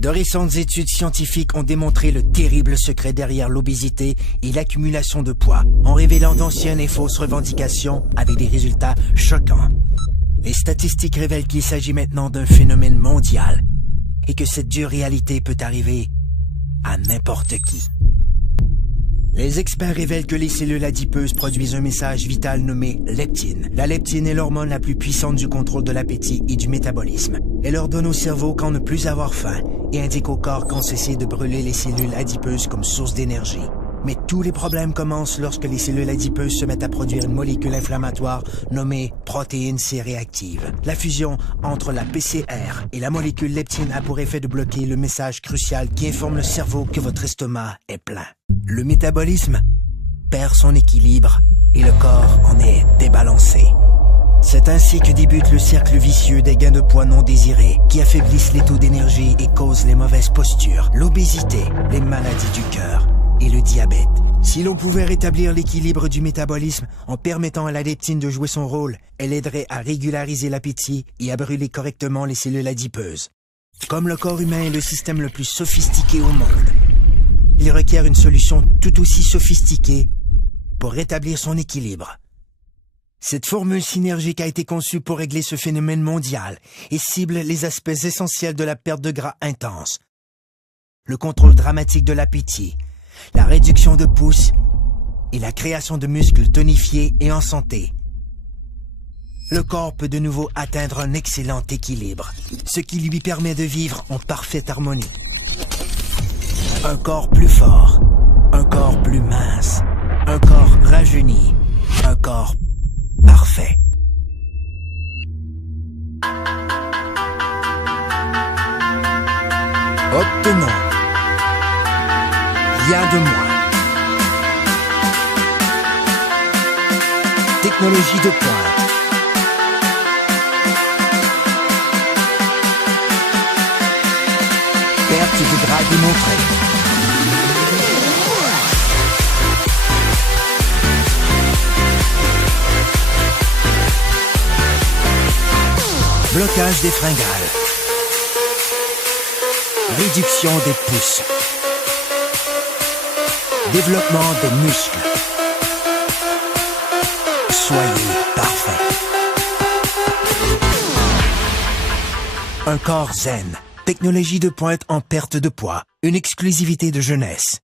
De récentes études scientifiques ont démontré le terrible secret derrière l'obésité et l'accumulation de poids, en révélant d'anciennes et fausses revendications avec des résultats choquants. Les statistiques révèlent qu'il s'agit maintenant d'un phénomène mondial et que cette dure réalité peut arriver à n'importe qui. Les experts révèlent que les cellules adipeuses produisent un message vital nommé leptine. La leptine est l'hormone la plus puissante du contrôle de l'appétit et du métabolisme. Elle ordonne au cerveau quand ne plus avoir faim et indique au corps quand cesser de brûler les cellules adipeuses comme source d'énergie. Mais tous les problèmes commencent lorsque les cellules adipeuses se mettent à produire une molécule inflammatoire nommée protéine C réactive. La fusion entre la PCR et la molécule leptine a pour effet de bloquer le message crucial qui informe le cerveau que votre estomac est plein. Le métabolisme perd son équilibre et le corps en est débalancé. C'est ainsi que débute le cercle vicieux des gains de poids non désirés qui affaiblissent les taux d'énergie et causent les mauvaises postures, l'obésité, les maladies du cœur et le diabète. Si l'on pouvait rétablir l'équilibre du métabolisme en permettant à la leptine de jouer son rôle, elle aiderait à régulariser l'appétit et à brûler correctement les cellules adipeuses. Comme le corps humain est le système le plus sophistiqué au monde, il requiert une solution tout aussi sophistiquée pour rétablir son équilibre. Cette formule synergique a été conçue pour régler ce phénomène mondial et cible les aspects essentiels de la perte de gras intense, le contrôle dramatique de l'appétit, la réduction de pouces et la création de muscles tonifiés et en santé. Le corps peut de nouveau atteindre un excellent équilibre, ce qui lui permet de vivre en parfaite harmonie. Un corps plus fort, un corps plus mince, un corps rajeuni, un corps parfait. Obtenons rien de moins. Technologie de pointe. Perte de gras démontrée. Blocage des fringales. Réduction des pouces. Développement des muscles. Soyez parfait. Un corps zen. Technologie de pointe en perte de poids. Une exclusivité de jeunesse.